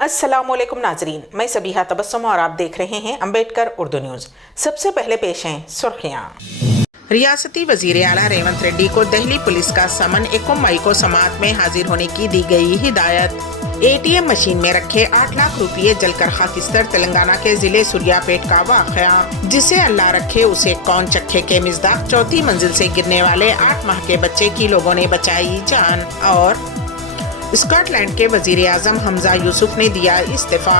अस्सलाम वालेकुम नाजरीन, मैं सबीहा तबस्सुम और आप देख रहे हैं अम्बेडकर उर्दू न्यूज़। सबसे पहले पेश हैं सुर्खियाँ। रियासती वजीर आला रेवंत रेड्डी को दिल्ली पुलिस का समन 21 मई को समाअत में हाजिर होने की दी गई हिदायत। एटीएम मशीन में रखे 8 लाख रुपये जलकर खाकिस्तर तेलंगाना के जिले सुरियापेट का वाक़या। जिसे अल्लाह रखे उसे कौन चखे के मिज़दाक, चौथी मंजिल से गिरने वाले 8 माह के बच्चे की लोगों ने बचाई जान। और स्कॉटलैंड के वजीर आज़म हमजा यूसुफ ने दिया इस्तीफा।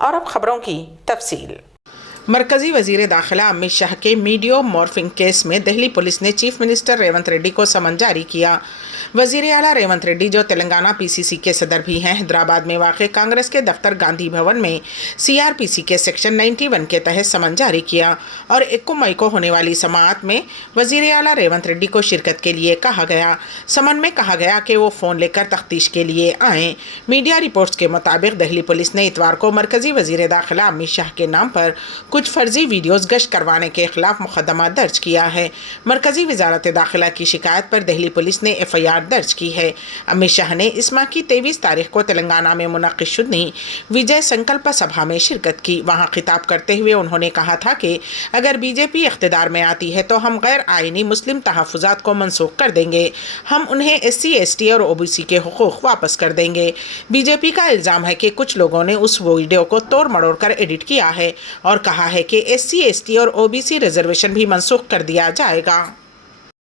और अब खबरों की तफसील। मरकजी वजीर दाखिला अमित शाह के मीडियो मॉर्फिंग केस में दिल्ली पुलिस ने चीफ मिनिस्टर रेवंत रेड्डी को समन जारी किया। वजीर आला रेवंत रेड्डी, जो तेलंगाना पीसीसी के सदर भी हैं, हैदराबाद में वाक़ कांग्रेस के दफ्तर गांधी भवन में सीआरपीसी के सेक्शन 91 के तहत समन जारी किया और 21 मई को होने वाली समाअत में वजीर आला रेवंत रेड्डी को शिरकत के लिए कहा गया। समन में कहा गया कि वो फ़ोन लेकर तफ्तीश के लिए आएँ। मीडिया रिपोर्ट्स के मुताबिक दिल्ली पुलिस ने इतवार को मरकजी वजीर दाखिला अमित शाह के नाम पर कुछ फर्जी वीडियोस गश्त करवाने के खिलाफ मुकदमा दर्ज किया है। मरकजी वजारत दाखिला की शिकायत पर दिल्ली पुलिस ने FIR दर्ज की है। अमित शाह ने इस माह की 23 तारीख को तेलंगाना में मुनक्किद शुदनी विजय संकल्प सभा में शिरकत की। वहां खिताब करते हुए उन्होंने कहा था कि अगर बीजेपी इख्तिदार में आती है तो हम गैर आइनी मुस्लिम तहफ़्फ़ुज़ात को मनसूख कर देंगे। हम उन्हें SC ST और OBC के हुकूक वापस कर देंगे। बीजेपी का इल्ज़ाम है कि कुछ लोगों ने उस वीडियो को तोड़ मड़ोड़ कर एडिट किया है और कहा है कि SC ST और OBC रिजर्वेशन भी मनसूख कर दिया जाएगा।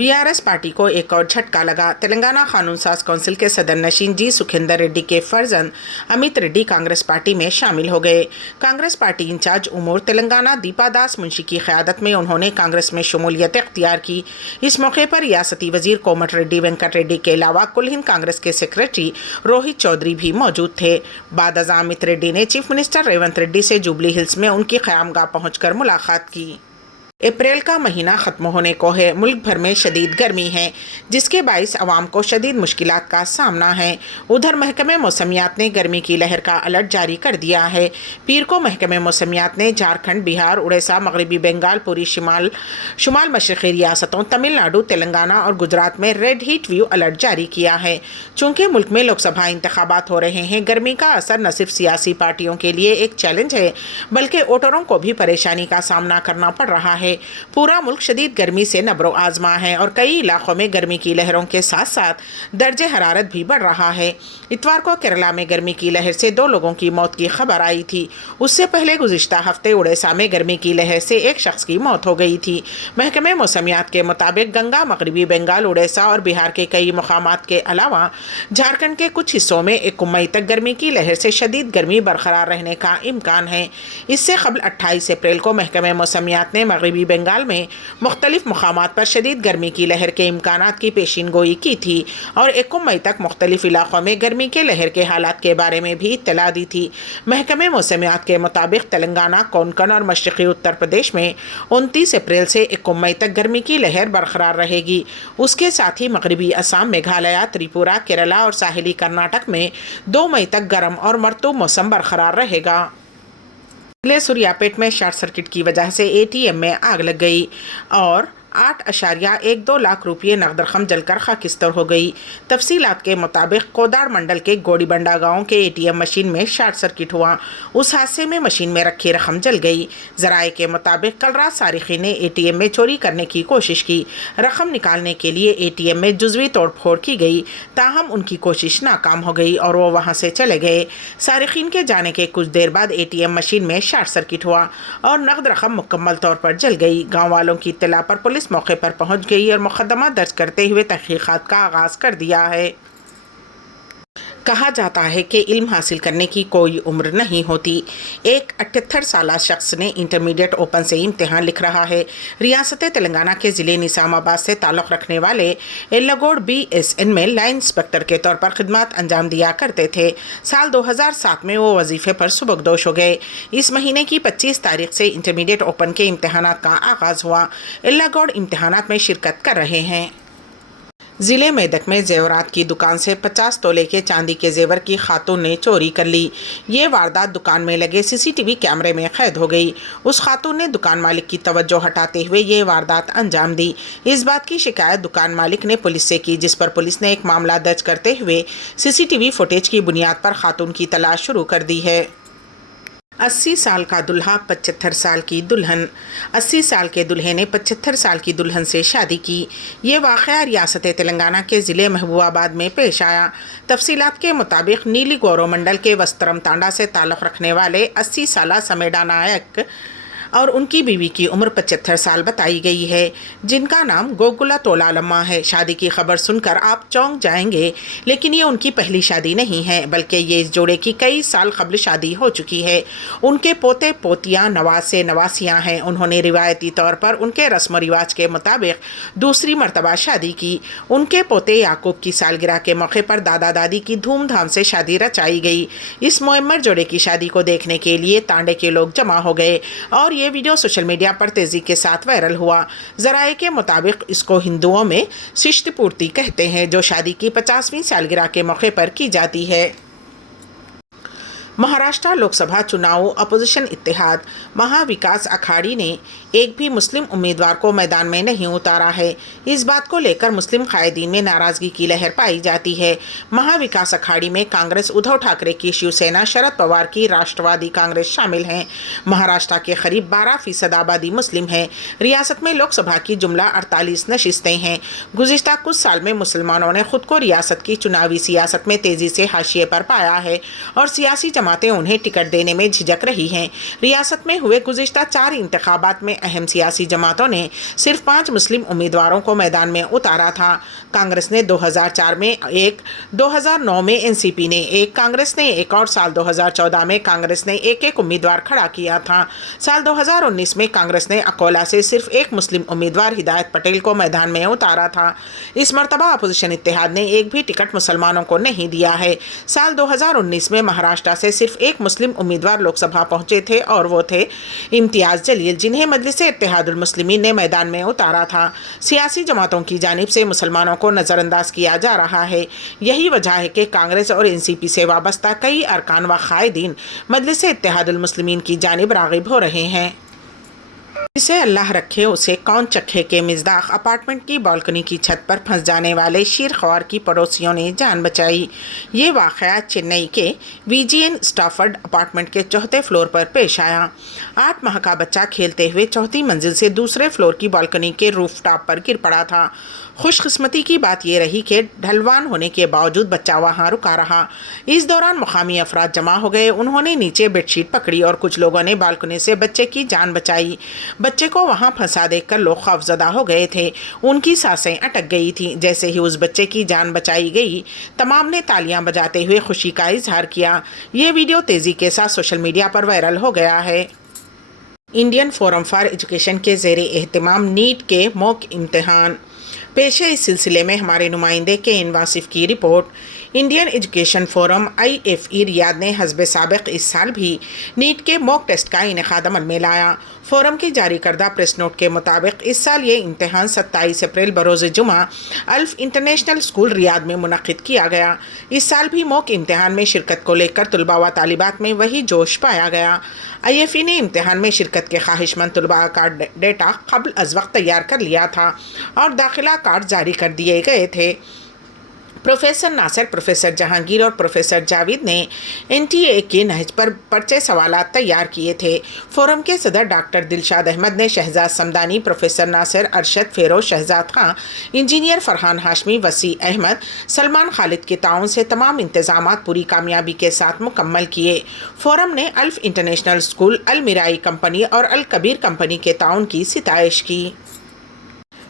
BRS पार्टी को एक और झटका लगा। तेलंगाना कानून साज कौंसिल के सदर नशीन जी सुखेंदर रेड्डी के फर्जंद अमित रेड्डी कांग्रेस पार्टी में शामिल हो गए। कांग्रेस पार्टी इंचार्ज उमूर तेलंगाना दीपा दास मुंशी की क़यादत में उन्होंने कांग्रेस में शमूलियत इख्तियार की। इस मौके पर रियासती वजीर कोमट रेड्डी वेंकट रेड्डी के अलावा कुल हिंद कांग्रेस के सेक्रेटरी रोहित चौधरी भी मौजूद थे। बाद अज़ां अमित रेड्डी ने चीफ मिनिस्टर रेवंत रेड्डी से जुबली हिल्स में उनकी क़यामगाह पहुँचकर मुलाकात की। अप्रैल का महीना ख़त्म होने को है। मुल्क भर में शदीद गर्मी है, जिसके बाइस अवाम को शदीद मुश्किलात का सामना है। उधर महकमे मौसमियात ने गर्मी की लहर का अलर्ट जारी कर दिया है। पीर को महकमे मौसमियात ने झारखंड, बिहार, उड़ीसा, मगरबी बंगाल, पूरी शुमाल मशरक़ी रियासतों, तमिलनाडु, तेलंगाना और गुजरात में रेड हीट व्यू अलर्ट जारी किया है। चूँकि मुल्क में लोकसभा इंतखाबात हो रहे हैं, गर्मी का असर न सिर्फ सियासी पार्टियों के लिए एक चैलेंज है बल्कि वोटरों को भी परेशानी का सामना करना पड़ रहा है। पूरा मुल्क शदीद गर्मी से नब्रो आजमा है और कई इलाकों में गर्मी की लहरों के साथ साथ दर्जे हरारत भी बढ़ रहा है। इतवार को केरला में गर्मी की लहर से 2 लोगों की मौत की खबर आई थी। उससे पहले गुज़िश्ता हफ्ते उड़ीसा में गर्मी की लहर से एक शख्स की मौत हो गई थी। महकमे मौसमियात के मुताबिक गंगा, मगरबी बंगाल, उड़ीसा और बिहार के कई मुकामात के अलावा झारखंड के कुछ हिस्सों में 21 मई तक गर्मी की लहर से शदीद गर्मी बरकरार रहने का इम्कान है। इससे कबल 28 अप्रैल को महकमे मौसमियात ने मगरबी बंगाल में मुख्तलिफ मुकामात पर शदीद गर्मी की लहर के इम्कानात की पेशीन गोई की थी और 21 मई तक मुख्तलिफ इलाकों में गर्मी के लहर के हालात के बारे में भी इत्तला दी थी। महकमे मौसमियात के मुताबिक तेलंगाना, कोंकण और मशरक़ी उत्तर प्रदेश में 29 अप्रैल से 21 मई तक गर्मी की लहर बरकरार रहेगी। उसके साथ ही मगरबी असम, मेघालय, त्रिपुरा, केरला और साहिली कर्नाटक में 2 मई तक गर्म और मरतूब मौसम बरकरार रहेगा। जिले सुरियापेट में शॉर्ट सर्किट की वजह से ATM में आग लग गई और 8.12 लाख रुपये नकद रकम जलकर खाकिस्तर हो गई। तफसीलात के मुताबिक कोदाड़ मंडल के गोड़ीबंडा गांव के ATM मशीन में शॉर्ट सर्किट हुआ। उस हादसे में मशीन में रखी रकम जल गई। ज़राए के मुताबिक कल रात सारिकीन ने ATM में चोरी करने की कोशिश की। रकम निकालने के लिए ATM में जुज़वी तोड़फोड़ की गई, ताहम उनकी कोशिश नाकाम हो गई और वो वहाँ से चले गए। सारिकीन के जाने के कुछ देर बाद ATM मशीन में शॉर्ट सर्किट हुआ और नकद रकम मुकम्मल तौर पर जल गई। गाँव वालों की इत्तला पर पुलिस मौके पर पहुंच गई और मुकदमा दर्ज करते हुए तहकीकात का आगाज कर दिया है। कहा जाता है कि इल्म हासिल करने की कोई उम्र नहीं होती। एक 78 साला शख्स ने इंटरमीडिएट ओपन से इम्तिहान लिख रहा है। रियासत तेलंगाना के ज़िले निज़ामाबाद से ताल्लुक़ रखने वाले एल्लागोड़ BSN में लाइन इंस्पेक्टर के तौर पर खिदमत अंजाम दिया करते थे। साल 2007 में वो वजीफ़े पर सुबकदोश हो गए। इस महीने की 25 तारीख से इंटरमीडिएट ओपन के इम्तिहानात का आगाज़ हुआ। एल्लागोड़ इम्तिहानात में शिरकत कर रहे हैं। ضلع میدک میں زیورات کی دکان سے 50 تولے کے چاندی کے زیور کی خاتون نے چوری کر لی۔ یہ واردات دکان میں لگے CCTV کیمرے میں قید ہو گئی۔ اس خاتون نے دکان مالک کی توجہ ہٹاتے ہوئے یہ واردات انجام دی۔ اس بات کی شکایت دکان مالک نے پولیس سے کی، جس پر پولیس نے ایک معاملہ درج کرتے ہوئے CCTV فوٹیج کی بنیاد پر خاتون کی تلاش شروع کر دی ہے۔ 80 سال کا دلہا 75 سال کی دلہن۔ 80 سال کے دلہے نے 75 سال کی دلہن سے شادی کی۔ یہ واقعہ ریاست تلنگانہ کے ضلع محبوب آباد میں پیش آیا۔ تفصیلات کے مطابق نیلی گورو منڈل کے وسترم تانڈا سے تعلق رکھنے والے 80 سالہ سمیڈا نائک اور ان کی بیوی کی عمر 75 سال بتائی گئی ہے، جن کا نام گوگلا تولالما ہے۔ شادی کی خبر سن کر آپ چونک جائیں گے، لیکن یہ ان کی پہلی شادی نہیں ہے، بلکہ یہ اس جوڑے کی کئی سال قبل شادی ہو چکی ہے۔ ان کے پوتے پوتیاں نواسے نواسیاں ہیں۔ انہوں نے روایتی طور پر ان کے رسم و رواج کے مطابق دوسری مرتبہ شادی کی۔ ان کے پوتے یعقوب کی سالگرہ کے موقع پر دادا دادی کی دھوم دھام سے شادی رچائی گئی۔ اس معمر جوڑے کی شادی کو دیکھنے کے لیے تانڈے کے لوگ جمع ہو گئے اور یہ ویڈیو سوشل میڈیا پر تیزی کے ساتھ وائرل ہوا۔ ذرائع کے مطابق اس کو ہندوؤں میں سشت پورتی کہتے ہیں، جو شادی کی 50ویں سالگرہ کے موقع پر کی جاتی ہے۔ مہاراشٹر لوک سبھا چناؤ اپوزیشن اتحاد مہا وکاس اکھاڑی نے ایک بھی مسلم امیدوار کو میدان میں نہیں اتارا ہے۔ اس بات کو لے کر مسلم قائدین میں ناراضگی کی لہر پائی جاتی ہے۔ مہا وکاس اکھاڑی میں کانگریس ادھو ٹھاکرے کی شیو سینا، شرد پوار کی راشٹروادی کانگریس شامل ہیں۔ مہاراشٹر کے قریب 12% آبادی مسلم ہے۔ ریاست میں لوک سبھا کی جملہ 48 نشستیں ہیں۔ گزشتہ کچھ سال میں مسلمانوں نے خود کو ریاست کی چناوی سیاست میں تیزی سے حاشیے پر پایا ہے اور سیاسی جماعتیں انہیں ٹکٹ دینے میں جھجک رہی ہیں۔ ریاست میں ہوئے گزشتہ 4 انتخابات میں اہم سیاسی جماعتوں نے صرف 5 مسلم امیدواروں کو میدان میں اتارا تھا۔ کانگریس نے 2004 میں ایک، 2009 میں NCP نے ایک، کانگریس نے ایک اور سال 2014 میں کانگریس نے ایک امیدوار کھڑا کیا تھا۔ سال 2019 میں کانگریس نے اکولا سے صرف ایک مسلم امیدوار ہدایت پٹیل کو میدان میں اتارا تھا۔ اس مرتبہ اپوزیشن اتحاد نے ایک بھی ٹکٹ مسلمانوں کو نہیں دیا ہے۔ سال 2019 میں مہاراشٹر سے صرف ایک مسلم امیدوار لوک سبھا پہنچے تھے اور وہ تھے امتیاز جلیل، جنہیں مجلس اتحاد المسلمین نے میدان میں اتارا تھا۔ سیاسی جماعتوں کی جانب سے مسلمانوں کو نظر انداز کیا جا رہا ہے۔ یہی وجہ ہے کہ کانگریس اور NCP سے وابستہ کئی ارکان و قائدین مجلس اتحاد المسلمین کی جانب راغب ہو رہے ہیں۔ جسے اللہ رکھے اسے کون چکھے کے مصداق اپارٹمنٹ کی بالکنی کی چھت پر پھنس جانے والے شیرخوار کی پڑوسیوں نے جان بچائی۔ یہ واقعہ چنئی کے VGN اسٹافرڈ اپارٹمنٹ کے 4تھے فلور پر پیش آیا۔ 8 ماہ کا بچہ کھیلتے ہوئے 4تھی منزل سے دوسرے فلور کی بالکنی کے روف ٹاپ پر گر پڑا تھا۔ خوش قسمتی کی بات یہ رہی کہ ڈھلوان ہونے کے باوجود بچہ وہاں رکا رہا۔ اس دوران مقامی افراد جمع ہو گئے۔ انہوں نے نیچے بیڈ شیٹ پکڑی اور کچھ لوگوں نے بالکنی سے بچے کی جان بچائی۔ بچے کو وہاں پھنسا دیکھ کر لوگ خوفزدہ ہو گئے تھے۔ ان کی سانسیں اٹک گئی تھیں۔ جیسے ہی اس بچے کی جان بچائی گئی، تمام نے تالیاں بجاتے ہوئے خوشی کا اظہار کیا۔ یہ ویڈیو تیزی کے ساتھ سوشل میڈیا پر وائرل ہو گیا ہے۔ انڈین فورم فار ایجوکیشن کے زیر اہتمام نیٹ کے موک امتحان پیش ہے۔ اس سلسلے میں ہمارے نمائندے KN واصف کی report. Indian education forum IFE ریاض نے حسب سابق اس سال بھی نیٹ کے موک ٹیسٹ کا انعقاد عمل میں لایا۔ فورم کی جاری کردہ پریس نوٹ کے مطابق اس سال یہ امتحان 27 اپریل بروز جمعہ الف انٹرنیشنل اسکول ریاض میں منعقد کیا گیا۔ اس سال بھی موک امتحان میں شرکت کو لے کر طلباء و طالبات میں وہی جوش پایا گیا۔ IFE نے امتحان میں شرکت کے خواہش مند طلباء کا ڈیٹا قبل از وقت تیار کر لیا تھا اور داخلہ کارڈ جاری کر دیے گئے تھے۔ پروفیسر ناصر، پروفیسر جہانگیر اور پروفیسر جاوید نے NTA کے نہج پر پرچے سوالات تیار کیے تھے۔ فورم کے صدر ڈاکٹر دلشاد احمد نے شہزاد سمدانی، پروفیسر ناصر، ارشد فیروز، شہزاد خان، انجینئر فرحان ہاشمی، وسیع احمد، سلمان خالد کے تعاون سے تمام انتظامات پوری کامیابی کے ساتھ مکمل کیے۔ فورم نے الف انٹرنیشنل اسکول، المیرائی کمپنی اور الکبیر کمپنی کے تعاون کی ستائش کی۔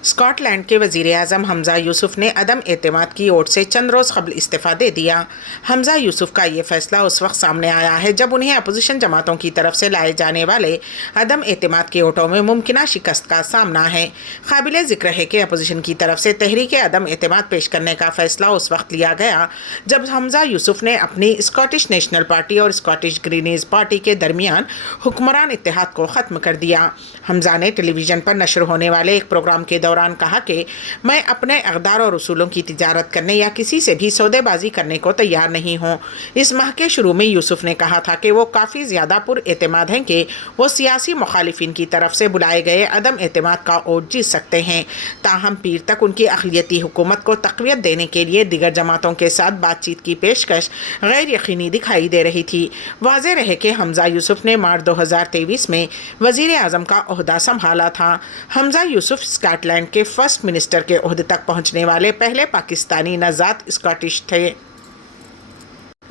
اسکاٹ لینڈ کے وزیر اعظم حمزہ یوسف نے عدم اعتماد کی ووٹ سے چند روز قبل استعفیٰ دے دیا۔ حمزہ یوسف کا یہ فیصلہ اس وقت سامنے آیا ہے جب انہیں اپوزیشن جماعتوں کی طرف سے لائے جانے والے عدم اعتماد کے ووٹوں میں ممکنہ شکست کا سامنا ہے۔ قابل ذکر ہے کہ اپوزیشن کی طرف سے تحریک عدم اعتماد پیش کرنے کا فیصلہ اس وقت لیا گیا جب حمزہ یوسف نے اپنی اسکاٹش نیشنل پارٹی اور اسکاٹش گرینز پارٹی کے درمیان حکمران اتحاد کو ختم کر دیا۔ حمزہ نے ٹیلی ویژن پر نشر ہونے والے ایک پروگرام کے دوران दौरान कहा कि मैं अपने अक़दार और उसूलों की तिजारत करने या किसी से भी सौदेबाजी करने को तैयार नहीं हूँ। इस माह के शुरू में यूसुफ ने कहा था कि वो काफ़ी ज़्यादा पुरएतमाद हैं कि वो सियासी मुखालिफिन की तरफ से बुलाए गए अदम एतमाद का वोट जीत सकते हैं। ताहम पीर तक उनकी अक़लियती हुकूमत को तक़वियत देने के लिए दिगर जमातों के साथ बातचीत की पेशकश गैर यकीनी दिखाई दे रही थी। वाज़ेह रहे कि हमज़ा यूसुफ ने मार्च 2023 में वज़ीर आज़म का ओहदा संभाला था। हमज़ा यूसुफ स्कॉटलैंड के फर्स्ट मिनिस्टर के ओहदे तक पहुंचने वाले पहले पाकिस्तानी नज़ात स्कॉटिश थे।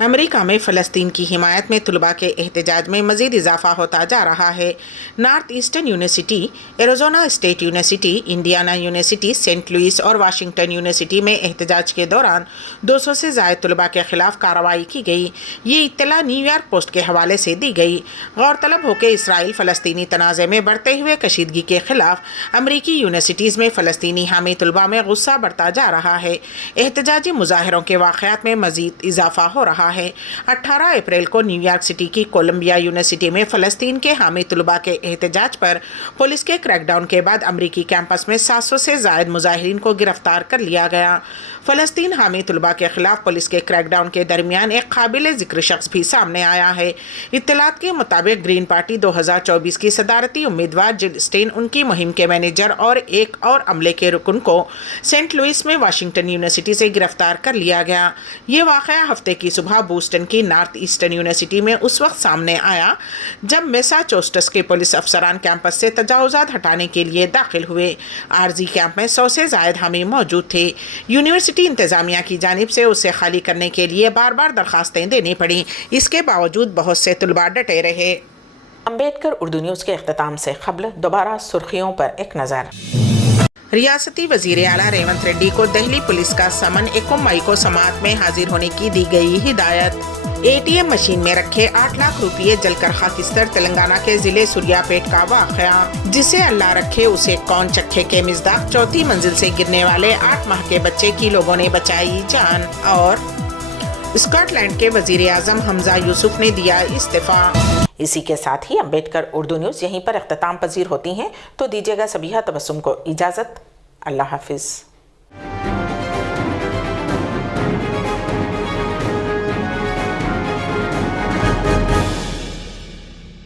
अमेरिका में फ़लस्तीन की हिमायत में तलबा के एहतजाज में मज़ीद इजाफा होता जा रहा है। North Eastern University, Arizona State University, Indiana University, Saint Louis और वाशिंगटन यूनिवर्सिटी में एहतजाज के दौरान 200 से ज़ायद तलबा के ख़िलाफ़ कार्रवाई की गई। ये इत्तला न्यूयॉर्क पोस्ट के हवाले से दी गई। गौरतलब हो कि इसराइल फ़लस्तीनी तनाज़े में बढ़ते हुए कशीदगी के ख़िलाफ़ अमरीकी यूनिवर्सिटीज़ में फ़लस्तीनी हामी तलबा में गुस्सा बढ़ता जा रहा है। एहतजाजी मुज़ाहरों के वाक़यात में मज़ीद इजाफा हो रहा है। 18 अप्रैल को न्यूयॉर्क सिटी की कोलंबिया यूनिवर्सिटी में फ़लस्तीन के हामी तलबा के एहतजाज पर पुलिस के क्रैकडाउन के बाद अमरीकी कैंपस में 700 से ज़ायद मुजाहिरीन को गिरफ्तार कर लिया गया। फ़लस्तीन हामी तलबा के ख़िलाफ़ पुलिस के क्रैकडाउन के दरमियान एक काबिल ज़िक्र शख्स भी सामने आया है। इत्तलात के मुताबिक ग्रीन पार्टी 2024 की सदारती उम्मीदवार जिल स्टेन उनकी मुहिम के मैनेजर और एक और अमले के रुकन को सेंट लुइस में वाशिंगटन यूनिवर्सिटी से गिरफ्तार कर लिया गया। ये वाक़या हफ्ते की सुबह बोस्टन की नॉर्थ ईस्टर्न यूनिवर्सिटी में उस वक्त सामने आया जब मैसाचुसेट्स के पुलिस अफसरान कैंपस से तजावुज़ात हटाने के लिए दाखिल हुए। आरजी कैंप में 100 से ज़ायद हामी मौजूद थे। यूनिवर्सिटी इंतज़ामिया की जानिब से उसे खाली करने के लिए बार बार दरख्वास्तें देनी पड़ी। इसके बावजूद बहुत से तलबा डटे रहे। अम्बेडकर उर्दू न्यूज़ के इख्तिताम से क़ब्ल दोबारा सुर्खियों पर एक नज़र। रियासती वज़ीर आला रेवंत रेड्डी को दिल्ली पुलिस का समन 21 मई को समाअत में हाजिर होने की दी गई हिदायत। ATM मशीन में रखे 8 लाख रुपये जलकर खाकिस्तर तेलंगाना के ज़िले सुरियापेट का वाक़या। जिसे अल्लाह रखे उसे कौन चखे के मिज़दाक, चौथी मंजिल से गिरने वाले 8 माह के बच्चे की लोगों ने बचाई जान। और स्कॉटलैंड के वज़ीर आज़म हमज़ा यूसुफ ने दिया इस्तीफ़ा। इसी के साथ ही अम्बेडकर उर्दू न्यूज़ यहीं पर इख्तिताम पजीर होती हैं। तो दीजिएगा सबीहा तबस्सुम को इजाज़त। अल्लाह हाफिज़।